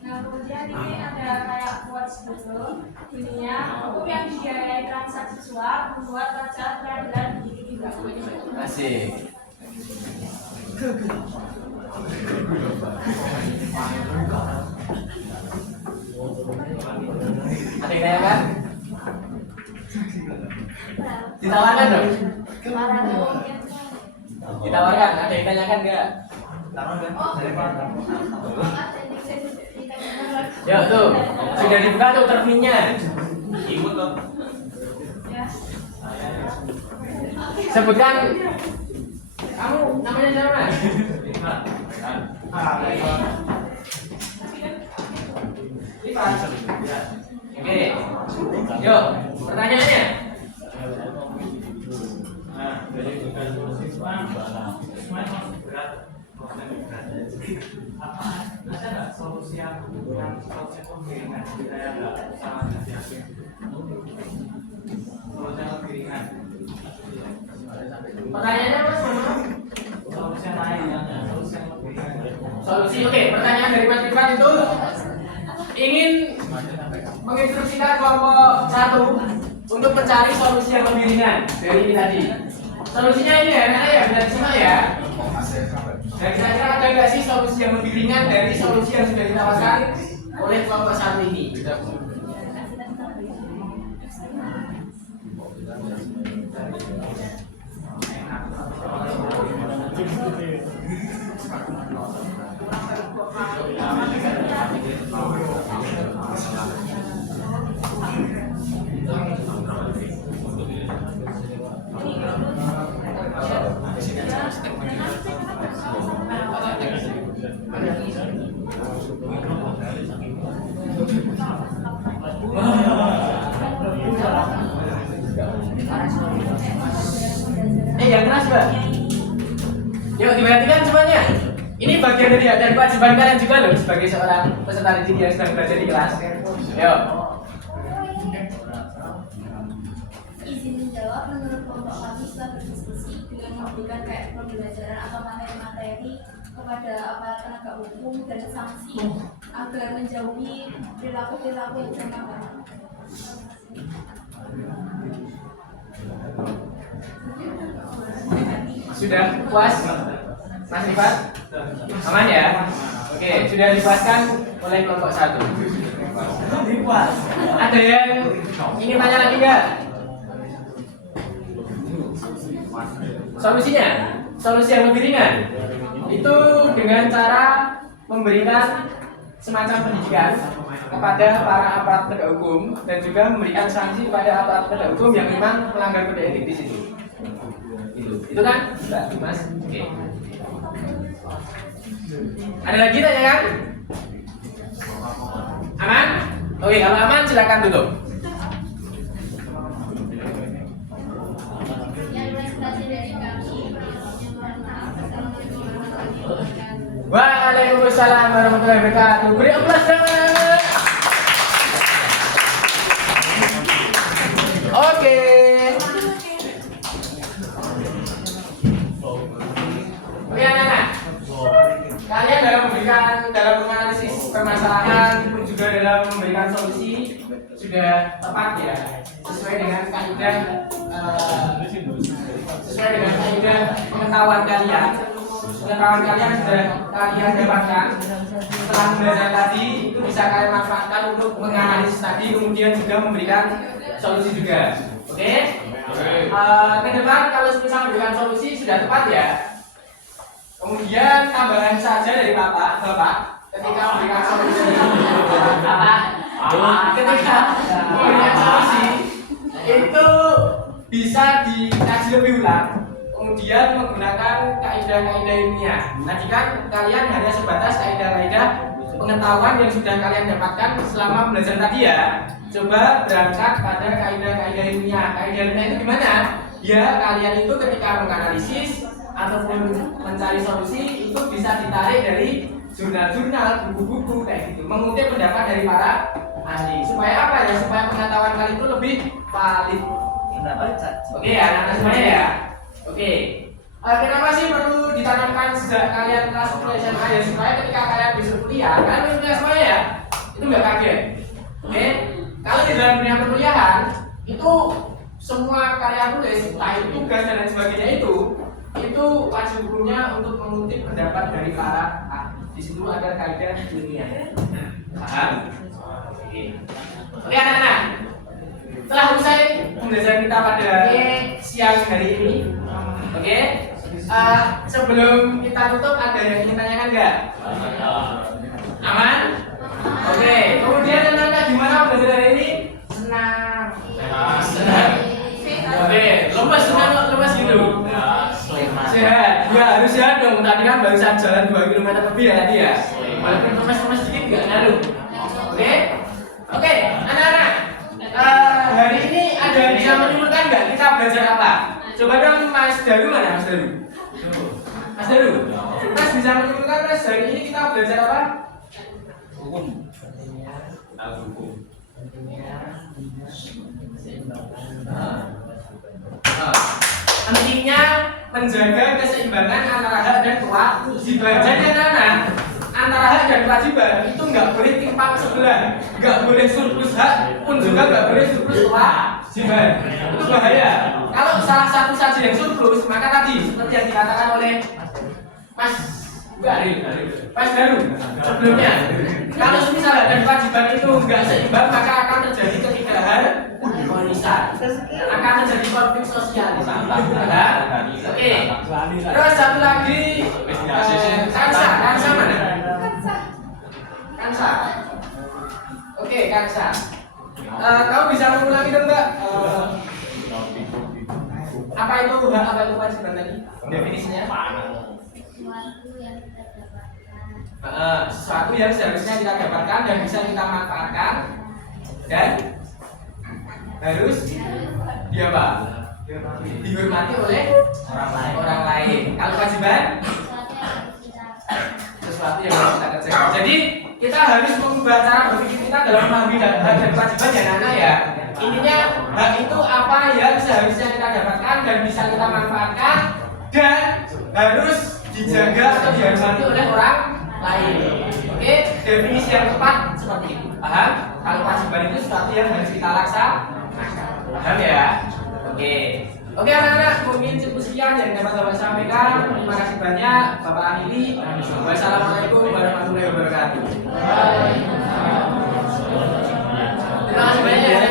Nah, kemudian ini ada kayak quotes gitu. Bunyinya, hukum yang dibiayai transaksi suap membuat raja peradilan begitu juga. Asik. Ada yang tanya kan? Ditawarkan dong. Ditawarkan. Ada yang tanyakan nggak? Ya tuh, sudah dibuka tuh terminnya. Imut dong. Sebutkan. Kamu namanya siapa? Oke. Yuk, pertanyaannya. Ada nggak solusi yang pembimbingan kita yang nggak salah hati-hati? Solusi yang pembimbingan. Pertanyaannya apa semua? Solusi yang lain ya, solusi yang pembimbingan. Solusi, oke. Pertanyaan dari Mas Rifat itu ingin menginstruksikan kelompok 1 untuk mencari solusi yang lebih ringan dari ini tadi. Solusinya ini ya, karena ya bisa disimak ya. Dan kira-kira ada nggak sih solusi yang lebih ringan dari solusi yang sudah ditawarkan oleh kelompok 1 ini? Yang keras Mbak. Yuk diperhatikan semuanya. Ini bagian dari kewajiban kalian juga loh sebagai seorang peserta didik yang sedang belajar di kelas. Yuk. Izin menjawab, menurut kelompok kami setelah berdiskusi dengan memberikan kayak pembelajaran atau materi-materi kepada aparat penegak hukum dan sanksi agar menjauhi perilaku-perilaku yang bermasalah. Sudah puas? Mas Rifat? Aman ya? Oke, sudah dipuaskan oleh kelompok 1. Ada yang ingin tanya lagi nggak? Solusinya? Solusi yang lebih ringan itu dengan cara memberikan semacam pendidikan kepada para aparat penegak hukum dan juga memberikan sanksi kepada aparat penegak hukum yang memang melanggar kode etik di situ. Itu kan, Mbak Mas? Oke. Ada lagi tanyakan? Aman? Oke, kalau aman silakan tutup. Waalaikumsalam warahmatullahi wabarakatuh. Beri aplaus dong. Oke. Oke anak-anak. Kalian dalam menganalisis permasalahan juga dalam memberikan solusi sudah tepat ya, sesuai dengan kaidah pengetahuan kalian. Pengetahuan kalian sudah kalian dapatkan setelah belajar tadi, itu bisa kalian manfaatkan untuk menganalisis tadi, kemudian juga memberikan solusi juga. Oke? Ke depan kalau misal memberikan solusi sudah tepat ya. Kemudian tambahan saja dari Bapak ketika memberikan solusi. Ketika memberikan solusi itu bisa dikaji lebih ulang. Kemudian menggunakan kaidah-kaidah ilmiah. Tadi kan kalian hanya sebatas kaidah-kaidah pengetahuan yang sudah kalian dapatkan selama belajar tadi ya. Coba berangkat pada kaidah-kaidah ilmiah. Kaidah ilmiah itu gimana? Ya kalian itu ketika menganalisis ataupun mencari solusi itu bisa ditarik dari jurnal-jurnal, buku-buku kayak gitu. Mengutip pendapat dari para ahli. Supaya apa ya? Supaya pengetahuan kalian itu lebih valid. Oke ya, anak-anak semuanya ya. Oke, kenapa sih perlu ditanamkan sejak kalian kelas 10 SMA ya, supaya ketika kalian besok kuliah, kalian belum kuliah semuanya ya, itu nggak kaget. Oke, kalau di dalam dunia perkuliahan itu semua karya tulis, entah itu tugas dan lain sebagainya itu wajib hukumnya untuk mengutip pendapat dari para ahli. Di situ ada kaidah ilmiah. Paham? Oke anak-anak. Setelah usai pembelajaran kita pada siang hari ini, oke, sebelum kita tutup ada yang ingin tanyakan nggak? Aman? Oke, kemudian anak-anak gimana belajar hari ini? Senang. Oke, lemas gitu. Sehat. Ya harus sehat dong. Tadi kan baru saja jalan 2 km lebih ya tadi ya. Walaupun lemas sedikit nggak ngaruh. Oke, anak-anak. Hari ini ada yang bisa menyimpulkan nggak kita belajar apa? Coba dong Mas Daru, mana Mas Daru? Mas Daru, Mas bisa menyimpulkan Mas hari ini kita belajar apa? Hukum. Pentingnya menjaga keseimbangan antara hak dan kewajiban. Jadi anak-anak, antara hak dan kewajiban itu nggak boleh timpang sebelah, nggak boleh surplus hak pun juga nggak boleh surplus kewajiban. Itu bahaya. Kalau salah satu saja yang surplus, maka tadi seperti yang dikatakan oleh Mas Daru sebelumnya, kalau misal hak dan kewajiban itu nggak seimbang, maka akan terjadi ketikharmonisan, akan terjadi konflik sosial di sana. Oke. Terus satu lagi, Kansa mana? Kansa. Oke, Kansa. Kamu bisa mengulangi dong, Mbak? Apa itu hak, apa itu kewajiban tadi? Definisinya? Sesuatu yang seharusnya kita dapatkan dan bisa kita manfaatkan dan harus dia apa? Dihormati oleh orang lain. Kalau kewajiban sesuatu yang harus kita kerjakan. Jadi kita harus mengubah cara berpikir kita dalam memahami hak dan kewajiban ya Nana ya. Intinya hak itu apa yang seharusnya kita dapatkan dan bisa kita manfaatkan dan harus dijaga atau dihormati oleh orang lain. Oke, definisi yang tepat seperti itu. Paham? Kalau kewajiban itu sesuatu yang harus kita laksanakan. Paham ya? Oke. Oke anak-anak, mungkin cukup sekian yang dapat Bapak sampaikan. Terima kasih banyak Bapak Akhili. Wassalamualaikum warahmatullahi wabarakatuh. Terima kasih banyak.